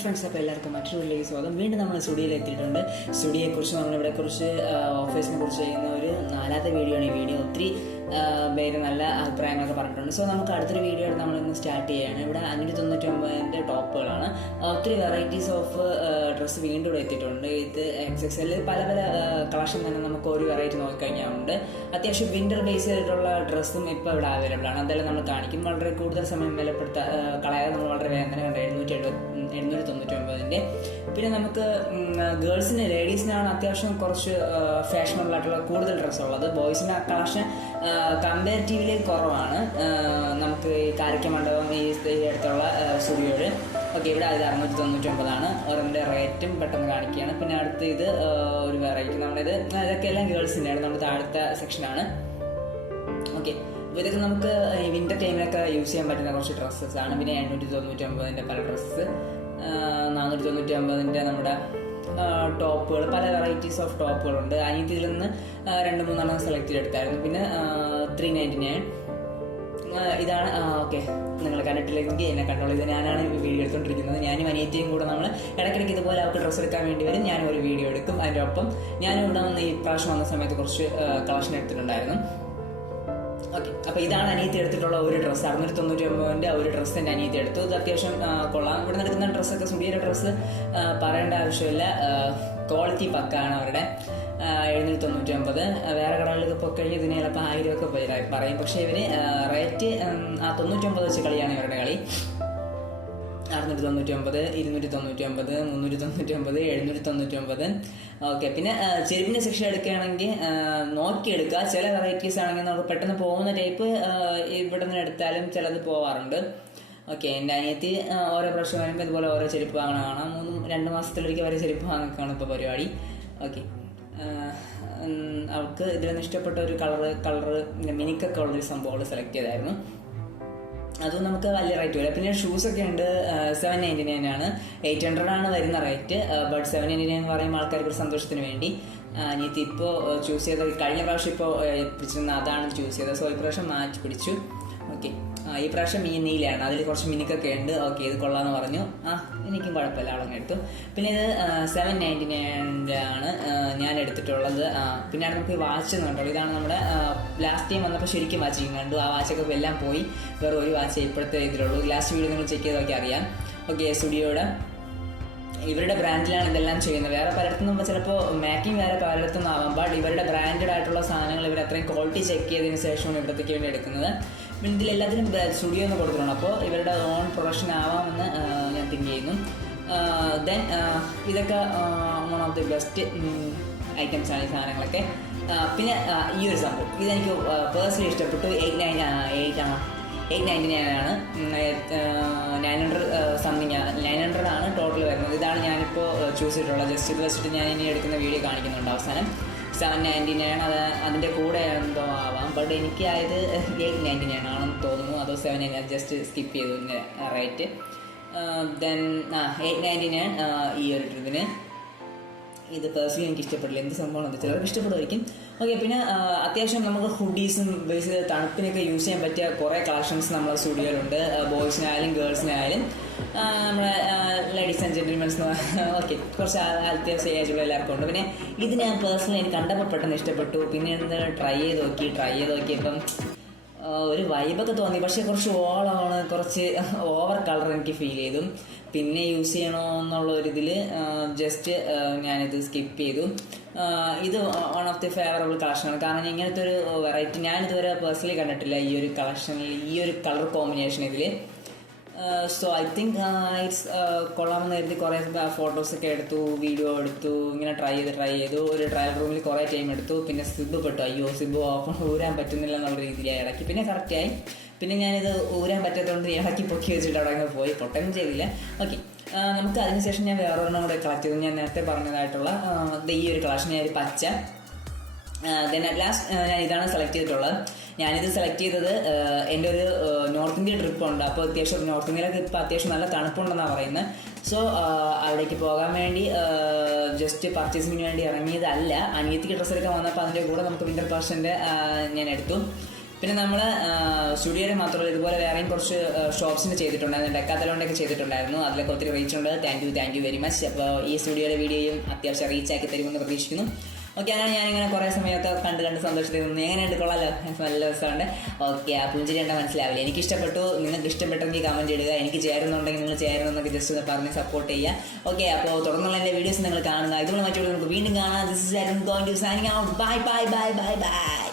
Friends, അപ്പോൾ എല്ലാവർക്കും മറ്റൊരു വീട്ടിലേക്ക് സ്വാഗതം. വീണ്ടും നമ്മൾ സ്റ്റുഡിയോയിൽ എത്തിയിട്ടുണ്ട്. സ്റ്റുഡിയോയെക്കുറിച്ച് നമ്മളിവിടെക്കുറിച്ച് ഓഫീസിനെ കുറിച്ച് ചെയ്യുന്ന ഒരു 4ാമത്തെ വീഡിയോ ആണ്. ഈ വീഡിയോ ഒത്തിരി പേര് നല്ല അഭിപ്രായങ്ങളൊക്കെ പറഞ്ഞിട്ടുണ്ട്. സോ നമുക്ക് അടുത്തൊരു വീഡിയോ ആയിട്ട് നമ്മളിന്ന് സ്റ്റാർട്ട് ചെയ്യുകയാണ്. ഇവിടെ 599 ടോപ്പുകളാണ്. ഒത്തിരി വെറൈറ്റീസ് ഓഫ് ഡ്രസ്സ് വീണ്ടും ഇവിടെ എത്തിയിട്ടുണ്ട്. ഇത് XXL പല പല കളക്ഷൻ തന്നെ നമുക്ക് ഒരു വെറൈറ്റി നോക്കിക്കഴിഞ്ഞാൽ ഉണ്ട്. അത്യാവശ്യം വിൻ്റർ ബേസ് ചെയ്തിട്ടുള്ള ഡ്രസ്സും ഇപ്പോൾ ഇവിടെ അവൈലബിൾ ആണ്. അതെല്ലാം നമ്മൾ കാണിക്കും. വളരെ കൂടുതൽ സമയം കളയാതെ നമ്മൾ വളരെ വേഗം തന്നെ കണ്ട് 799. പിന്നെ നമുക്ക് ഗേൾസിന് ലേഡീസിനാണ് അത്യാവശ്യം കുറച്ച് ഫാഷനബിൾ ആയിട്ടുള്ള കൂടുതൽ ഡ്രസ്സുള്ളത്. ബോയ്സിന് കളക്ഷൻ കമ്പാരിറ്റീവ്ലി കുറവാണ്. നമുക്ക് ഈ കാരിക്ക മണ്ഡപം ഈ അടുത്തുള്ള സ്റ്റുഡിയോയിൽ ഇവിടെ അത് 699 ഓരോന്നിൻ്റെ റേറ്റും പെട്ടെന്ന് കാണിക്കുകയാണ്. പിന്നെ അടുത്ത് ഇത് ഒരു വെറൈറ്റി നമ്മളിത് ഇതൊക്കെ എല്ലാം ഗേൾസിൻ്റെ ആണ്. നമ്മുടെ താഴത്തെ സെക്ഷനാണ്. ഇതൊക്കെ നമുക്ക് ഈ വിൻ്റർ ടൈമിലൊക്കെ യൂസ് ചെയ്യാൻ പറ്റുന്ന കുറച്ച് ഡ്രസ്സസ് ആണ്. പിന്നെ 899 പല ഡ്രസ്സ്, 499 നമ്മുടെ ടോപ്പുകൾ, പല വെറൈറ്റീസ് ഓഫ് ടോപ്പുകളുണ്ട്. ഇതിൽ നിന്ന് 2-3 സെലക്ട് ചെയ്തെടുത്തായിരുന്നു. പിന്നെ 399 ഇതാണ്. നിങ്ങൾ കണ്ടിട്ടില്ലെങ്കിൽ എന്നെ കണ്ടോളൂ. ഇത് ഞാനാണ് വീഡിയോ എടുത്തുകൊണ്ടിരിക്കുന്നത്. ഞാനും അനിയത്തിയും കൂടെ നമ്മൾ ഇടയ്ക്കിടയ്ക്ക് ഇതുപോലെ അവർക്ക് ഡ്രസ്സ് എടുക്കാൻ വേണ്ടി വരും. ഞാനും ഒരു വീഡിയോ എടുക്കും. അതിൻ്റെ ഒപ്പം ഞാനും ഇവിടെ വന്ന് ഈ പ്രാവശ്യം വന്ന സമയത്ത് കുറച്ച് കളക്ഷൻ എടുത്തിട്ടുണ്ടായിരുന്നു. അപ്പോൾ ഇതാണ് അനിയത്തി എടുത്തിട്ടുള്ള ഒരു ഡ്രസ്സ്. 699 ഒരു ഡ്രസ്സ് എൻ്റെ അനിയത്തി എടുത്തു. ഇത് അത്യാവശ്യം കൊള്ളാം. ഇവിടെ നടക്കുന്ന ഡ്രസ്സൊക്കെ സ്റ്റുഡിയോയുടെ ഡ്രസ്സ് പറയേണ്ട ആവശ്യമില്ല. ക്വാളിറ്റി പക്കാണ് അവരുടെ. 799. വേറെ കടകളിലൊക്കെ പോയി കഴിഞ്ഞ് ഇതിന് ചിലപ്പോൾ 1000 ഒക്കെ പറയും. പക്ഷേ ഇവര് റേറ്റ് 99 വെച്ച് കളിയാണ് ഇവരുടെ കളി. 699, 299, 399, 799. പിന്നെ ചെരുപ്പിൻ്റെ സെക്ഷൻ എടുക്കുകയാണെങ്കിൽ നോക്കിയെടുക്കുക. ചില വെറൈറ്റീസ് ആണെങ്കിൽ നമുക്ക് പെട്ടെന്ന് പോകുന്ന ടൈപ്പ് ഇവിടെ നിന്ന് എടുത്താലും ചിലത് പോവാറുണ്ട്. എൻ്റെ അനിയത്തി ഓരോ പ്രാവശ്യം വരുമ്പോൾ ഇതുപോലെ ഓരോ ചെരുപ്പ് വാങ്ങണം കാണാം. 2 മാസത്തിലൊരിക്കൽ വരെ ചെരുപ്പ് വാങ്ങിക്കാണ് ഇപ്പോൾ പരിപാടി. അവൾക്ക് ഇതിൽ നിന്ന് ഇഷ്ടപ്പെട്ട ഒരു കളറ് മിനിക്കൊക്കെ ഉള്ളൊരു സംഭവം സെലക്ട് ചെയ്തായിരുന്നു. അതും നമുക്ക് വലിയ റേറ്റ് വരില്ല. പിന്നെ ഷൂസൊക്കെ ഉണ്ട്. 799 ആണ്. 800 ആണ് വരുന്ന റേറ്റ്. ബട്ട് 799 എന്ന് പറയുമ്പോൾ ആൾക്കാർക്ക് ഒരു സന്തോഷത്തിന് വേണ്ടി അനിയത്തി ഇപ്പോൾ ചൂസ് ചെയ്തത്. കഴിഞ്ഞ പ്രാവശ്യം ഇപ്പോൾ പിടിച്ചിരുന്ന അതാണ് ചൂസ് ചെയ്തത്. സോ ഇപ്രാവശ്യം മാറ്റി പിടിച്ചു. ഈ പ്രാവശ്യം ഈ നീലയാണ്. അതിൽ കുറച്ച് മിനിക്കൊക്കെ ഉണ്ട്. ഇത് കൊള്ളാമെന്ന് പറഞ്ഞു. എനിക്കും കുഴപ്പമില്ല, അവളങ്ങ് എടുത്തു. പിന്നെ ഇത് 799 ആണ് ഞാൻ എടുത്തിട്ടുള്ളത്. പിന്നെ നമുക്ക് ഈ വാച്ച് കണ്ടോളൂ. ഇതാണ് നമ്മുടെ ലാസ്റ്റ് ടൈം വന്നപ്പോൾ ശരിക്കും വാച്ച് കണ്ടു. ആ വാച്ചൊക്കെ എല്ലാം പോയി. വേറെ ഒരു വാച്ച് ഇപ്പോഴത്തെ ഇതിലുള്ളൂ. ലാസ്റ്റ് വീഡിയോ നിങ്ങൾ ചെക്ക് ചെയ്തൊക്കെ അറിയാം. സ്റ്റുഡിയോയുടെ ഇവരുടെ ബ്രാൻഡിലാണ് ഇതെല്ലാം ചെയ്യുന്നത്. വേറെ പലയിടത്തുനിന്നും ചിലപ്പോൾ മേക്കിംഗ് വേറെ പലയിടത്തുനിന്നും ആവാം. ബട്ട് ഇവരുടെ ബ്രാൻഡഡ് ആയിട്ടുള്ള സാധനങ്ങൾ ഇവർ അത്രയും ക്വാളിറ്റി ചെക്ക് ചെയ്തതിന് ശേഷമാണ് ഇവിടത്തേക്ക് വേണ്ടി എടുക്കുന്നത്. പിന്നെ ഇതിലെല്ലാത്തിനും സ്റ്റുഡിയോ എന്ന് കൊടുത്തിട്ടുണ്ട്. അപ്പോൾ ഇവരുടെ ഓൺ പ്രൊഡക്ഷൻ ആവാമെന്ന് ഞാൻ തിങ്ക് ചെയ്യുന്നു. ദെൻ ഇതൊക്കെ one of the best items ആണ് ഈ സാധനങ്ങളൊക്കെ. പിന്നെ ഈ ഒരു സംഭവം ഇതെനിക്ക് പേഴ്സണലി ഇഷ്ടപ്പെട്ടു. 899 ആണ്. 900 സംതിങ് 900 ആണ് ടോട്ടൽ വരുന്നത്. ഇതാണ് ഞാനിപ്പോൾ ചൂസ് ചെയ്തിട്ടുള്ളത്. ജസ്റ്റ് ഇത് വെച്ചിട്ട് ഞാൻ ഇനി എടുക്കുന്ന വീഡിയോ കാണിക്കുന്നുണ്ട് അവസാനം. 799 അത് അതിൻ്റെ കൂടെ എന്തോ ആവാം. ബട്ട് എനിക്ക് ആയത് 899 ആണെന്ന് തോന്നുന്നു. അതോ 799 ജസ്റ്റ് സ്കിപ്പ് ചെയ്തു റേറ്റ്. ദെൻ 899 ഈ ഒരു ഇതിന്. ഇത് പേഴ്സണലി എനിക്ക് ഇഷ്ടപ്പെടില്ല. എന്ത് സംഭവമാണ് ചിലർക്ക് ഇഷ്ടപ്പെടുമായിരിക്കും. പിന്നെ അത്യാവശ്യം നമുക്ക് ഹുഡീസും ബേസ് ചെയ്ത് തണുപ്പിനൊക്കെ യൂസ് ചെയ്യാൻ പറ്റിയ കുറേ കളക്ഷൻസ് നമ്മുടെ സ്റ്റുഡിയോയിലുണ്ട്. ബോയ്സിനായാലും ഗേൾസിനായാലും നമ്മുടെ ലേഡീസ് ആൻഡ് ജെന്റിൽമെൻസ് കുറച്ച് അത്യാവശ്യം ഏജുള്ള എല്ലാവർക്കും ഉണ്ട്. പിന്നെ ഇത് ഞാൻ പേഴ്സണലി എനിക്ക് കണ്ടപ്പോൾ പെട്ടെന്ന് ഇഷ്ടപ്പെട്ടു. പിന്നെ ട്രൈ ചെയ്ത് നോക്കിയപ്പം ഒരു വൈബൊക്കെ തോന്നി. പക്ഷേ കുറച്ച് ഓളമാണ്, കുറച്ച് ഓവർ കളർ എനിക്ക് ഫീൽ ചെയ്തു. പിന്നെ യൂസ് ചെയ്യണോ എന്നുള്ള ഒരിതിൽ ജസ്റ്റ് ഞാനിത് സ്കിപ്പ് ചെയ്തു. ഇത് വൺ ഓഫ് ദി ഫേവറബിൾ കളക്ഷനാണ്. കാരണം ഇങ്ങനത്തെ ഒരു വെറൈറ്റി ഞാനിതുവരെ പേഴ്സണലി കണ്ടിട്ടില്ല ഈ ഒരു കളക്ഷനിൽ, ഈ ഒരു കളർ കോമ്പിനേഷൻ ഇതിൽ. സോ ഐ തിങ്ക് ഇറ്റ്സ് കൊള്ളാമെന്ന് കരുതി കുറേ ഫോട്ടോസൊക്കെ എടുത്തു, വീഡിയോ എടുത്തു. ഇങ്ങനെ ട്രൈ ചെയ്തു. ഒരു ട്രയൽ റൂമിൽ കുറേ ടൈം എടുത്തു. പിന്നെ സിബ് പെട്ടു. സിബ് ഓപ്പൺ ഊരാൻ പറ്റുന്നില്ല എന്നുള്ള രീതിയിലായി ഇടയ്ക്ക്. പിന്നെ കറക്റ്റായി. പിന്നെ ഞാനിത് ഊരാൻ പറ്റാത്തതുകൊണ്ട് ഇടയ്ക്ക് പൊക്കി വെച്ചിട്ട് അവിടെ പോയി പൊട്ടൊന്നും ചെയ്തില്ല. നമുക്ക് അതിനുശേഷം ഞാൻ വേറൊരെണ്ണം കൂടെ കളക്ട് ചെയ്തു. ഞാൻ നേരത്തെ പറഞ്ഞതായിട്ടുള്ള ഈ ഒരു കളക്ഷൻ, ഞാൻ ഒരു പച്ച. ദെൻ അറ്റ് ലാസ്റ്റ് ഞാൻ ഇതാണ് സെലക്ട് ചെയ്തിട്ടുള്ളത്. ഞാനിത് സെലക്ട് ചെയ്തത് എൻ്റെ ഒരു നോർത്ത് ഇന്ത്യ ട്രിപ്പുണ്ട്. അപ്പോൾ അത്യാവശ്യം നോർത്ത് ഇന്ത്യയിലൊക്കെ ഇപ്പോൾ അത്യാവശ്യം നല്ല തണുപ്പുണ്ടെന്നാണ് പറയുന്നത്. സോ അവിടേക്ക് പോകാൻ വേണ്ടി ജസ്റ്റ് പർച്ചേസിങ്ങിന് വേണ്ടി ഇറങ്ങിയതല്ല. അനിയത്തിക്ക് ഡ്രസ്സ് എടുക്കാൻ വന്നപ്പോൾ അതിൻ്റെ കൂടെ നമുക്ക് വിൻ്റർ കളക്ഷൻ്റെ ഞാൻ എടുത്തു. പിന്നെ നമ്മൾ സ്റ്റുഡിയോയിൽ മാത്രമല്ല ഇതുപോലെ വേറെയും കുറച്ച് ഷോപ്സിന് ചെയ്തിട്ടുണ്ടായിരുന്നു, ഡെക്കാത്തലോണ്ടൊക്കെ ചെയ്തിട്ടുണ്ടായിരുന്നു. അതിലൊക്കെ ഒത്തിരി റീച്ച് ഉണ്ട്. Thank you very much. അപ്പോൾ ഈ സ്റ്റുഡിയോയുടെ വീഡിയോയും അത്യാവശ്യം റീച്ചാക്കി തരുമെന്ന് പ്രതീക്ഷിക്കുന്നു. ഓക്കെ, അങ്ങനെ ഞാനിങ്ങനെ കുറേ സമയമൊക്കെ കണ്ട് സന്തോഷത്തിൽ നിന്ന് എങ്ങനെയുണ്ട്, കൊള്ളാലോ, നല്ല ദിവസമുണ്ട്. ഓക്കെ, ആ പുഞ്ചിരി കണ്ടാൽ മനസ്സിലാവില്ല. എനിക്ക് ഇഷ്ടപ്പെട്ടു. നിങ്ങൾക്ക് ഇഷ്ടപ്പെട്ടെങ്കിൽ കമൻറ്റ് ഇടുക. എനിക്ക് ചേരുന്നുണ്ടെങ്കിൽ നിങ്ങൾ ചേരുന്നതെന്നൊക്കെ ജസ്റ്റ് ഒന്ന് പറഞ്ഞ് സപ്പോർട്ട് ചെയ്യുക. ഓക്കെ, അപ്പോൾ തുടർന്നുള്ള എൻ്റെ വീഡിയോസ് നിങ്ങൾ കാണുക. ഇതുപോലെ മറ്റുള്ള നമുക്ക് വീണ്ടും കാണാം. This is going to signing out. By.